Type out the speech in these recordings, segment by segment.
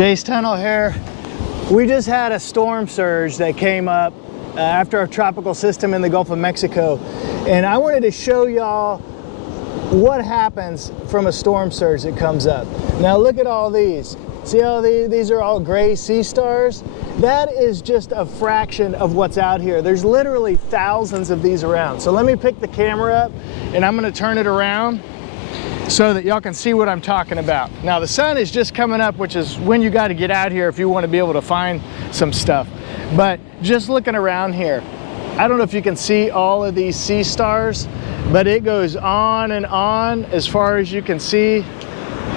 Jace Tunnell here. We just had a storm surge that came up after a tropical system in the Gulf of Mexico. And I wanted to show y'all what happens from a storm surge that comes up. Now look at all these. See how these are all gray sea stars? That is just a fraction of what's out here. There's literally thousands of these around. So let me pick the camera up and I'm gonna turn it around so that y'all can see what I'm talking about. Now the sun is just coming up, which is when you got to get out here if you want to be able to find some stuff. But just looking around here, I don't know if you can see all of these sea stars, but it goes on and on as far as you can see.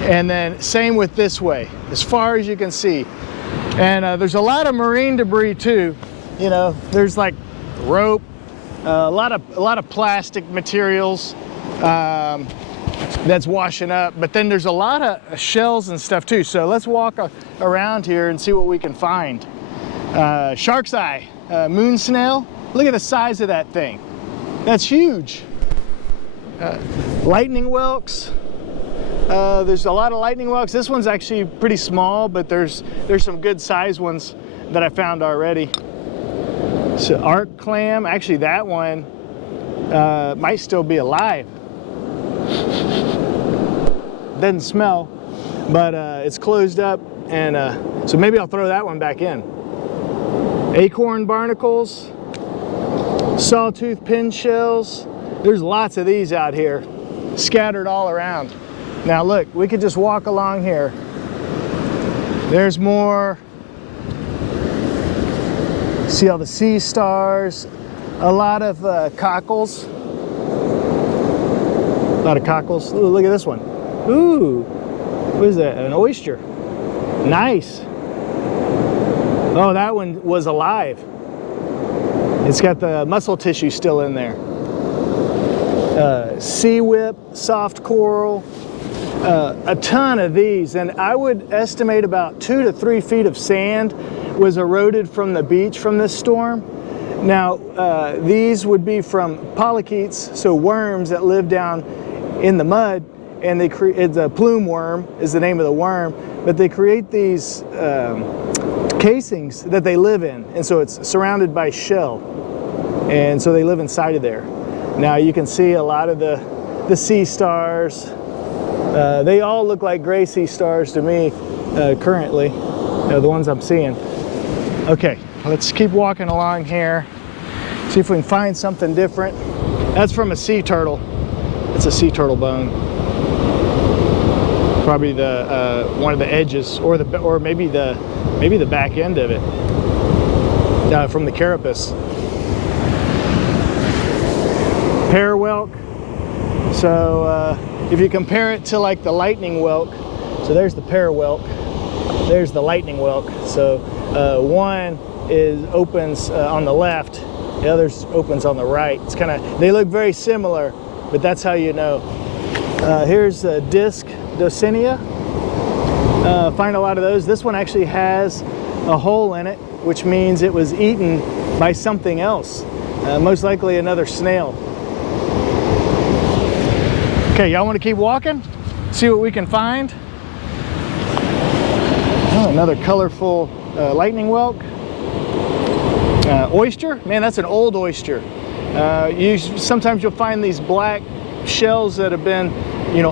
And then same with this way, as far as you can see. And there's a lot of marine debris too. You know, there's like rope, a lot of plastic materials that's washing up, but then there's a lot of shells and stuff too. So let's walk around here and see what we can find. Shark's eye, moon snail. Look at the size of that thing. That's huge. Lightning whelks. There's a lot of lightning whelks. This one's actually pretty small, but there's some good sized ones that I found already. So arc clam, actually that one might still be alive. Doesn't smell, but it's closed up, and so maybe I'll throw that one back in. Acorn barnacles, sawtooth pin shells. There's lots of these out here, scattered all around. Now look, we could just walk along here. There's more. See all the sea stars, a lot of cockles. A lot of cockles. Ooh, look at this one. Ooh, what is that? An oyster. Nice. Oh, that one was alive. It's got the muscle tissue still in there. Sea whip, soft coral, a ton of these. And I would estimate about 2 to 3 feet of sand was eroded from the beach from this storm. Now, these would be from polychaetes, so worms that live down in the mud, and they create, the plume worm is the name of the worm, but they create these casings that they live in, and so it's surrounded by shell, and so they live inside of there. Now you can see a lot of the sea stars. They all look like gray sea stars to me currently, the ones I'm seeing. Okay, let's keep walking along here, see if we can find something different. That's from a sea turtle. It's a sea turtle bone. Probably the one of the edges, or maybe the back end of it from the carapace. Pear whelk. So if you compare it to like the lightning whelk, so there's the pear whelk, there's the lightning whelk. So one opens on the left, the other opens on the right. It's kind of, they look very similar, but that's how you know. Here's disc docinia. Find a lot of those. This one actually has a hole in it, which means it was eaten by something else, most likely another snail. Okay, y'all want to keep walking? See what we can find? Oh, another colorful lightning whelk. Oyster, man, that's an old oyster. Sometimes you'll find these black shells that have been,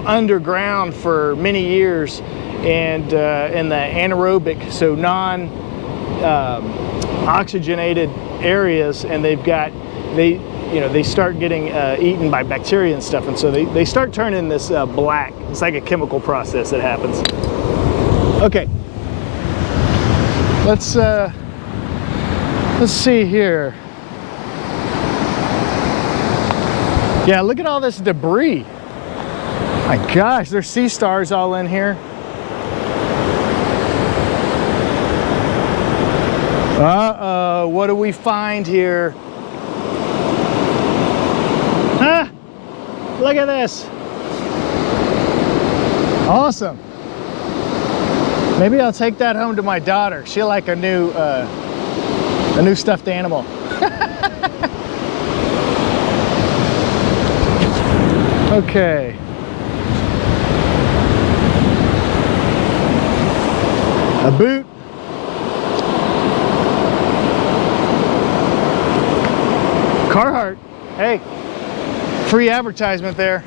underground for many years, and in the anaerobic, so non-oxygenated areas, and they start getting eaten by bacteria and stuff, and so they start turning this black. It's like a chemical process that happens. Okay, let's see here. Yeah, look at all this debris. My gosh, there's sea stars all in here. Uh-oh, what do we find here? Ah, look at this. Awesome. Maybe I'll take that home to my daughter. She'll like a new stuffed animal. Okay. a boot. Carhartt, hey, free advertisement there.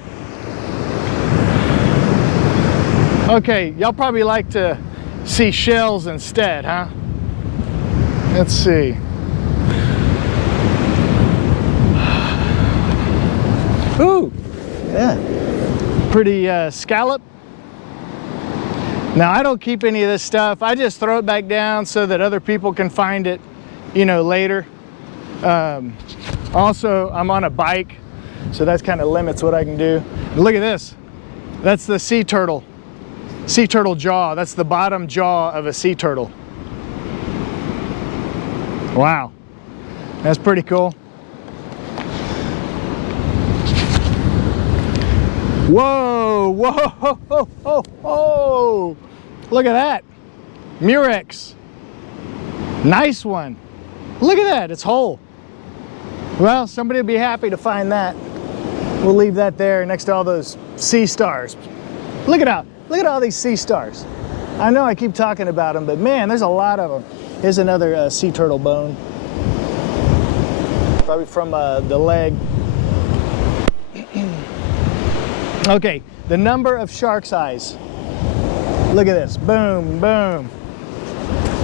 Okay, y'all probably like to see shells instead, huh? Let's see. Ooh, yeah, pretty scallop. Now I don't keep any of this stuff. I just throw it back down so that other people can find it, you know, later. Also, I'm on a bike, so that kind of limits what I can do. Look at this. That's the sea turtle jaw. That's the bottom jaw of a sea turtle. Wow, that's pretty cool. Whoa, whoa, ho, ho, ho, ho. Look at that. Murex. Nice one. Look at that, it's whole. Well, somebody will be happy to find that. We'll leave that there next to all those sea stars. Look at all these sea stars. I know I keep talking about them, but man, there's a lot of them. Here's another sea turtle bone. Probably from the leg. Okay, the number of shark's eyes. Look at this, boom, boom.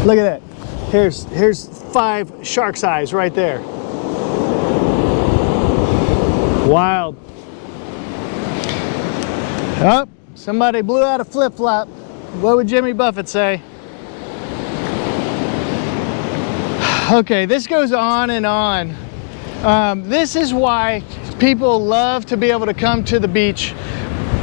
Look at that. Here's 5 shark's eyes right there. Wild. Oh, somebody blew out a flip-flop. What would Jimmy Buffett say? Okay, this goes on and on. This is why people love to be able to come to the beach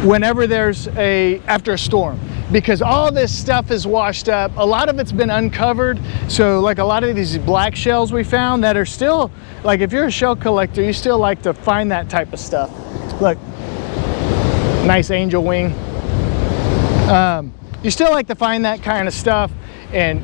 whenever there's after a storm, because all this stuff is washed up. A lot of it's been uncovered. So like a lot of these black shells we found that are still, like if you're a shell collector, you still like to find that type of stuff. Look, nice angel wing. You still like to find that kind of stuff, and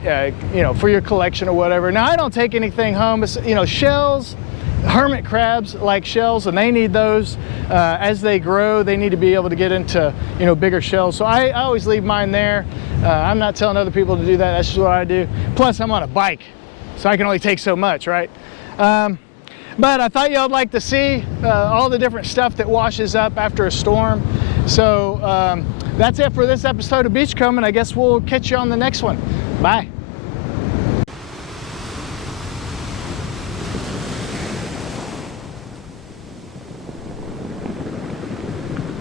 you know, for your collection or whatever. Now I don't take anything home, you know, shells. Hermit crabs like shells, and they need those as they grow. They need to be able to get into, you know, bigger shells. So I always leave mine there. I'm not telling other people to do that. That's just what I do. Plus, I'm on a bike, so I can only take so much, right? But I thought y'all would like to see all the different stuff that washes up after a storm. So that's it for this episode of Beachcombing. I guess we'll catch you on the next one. Bye.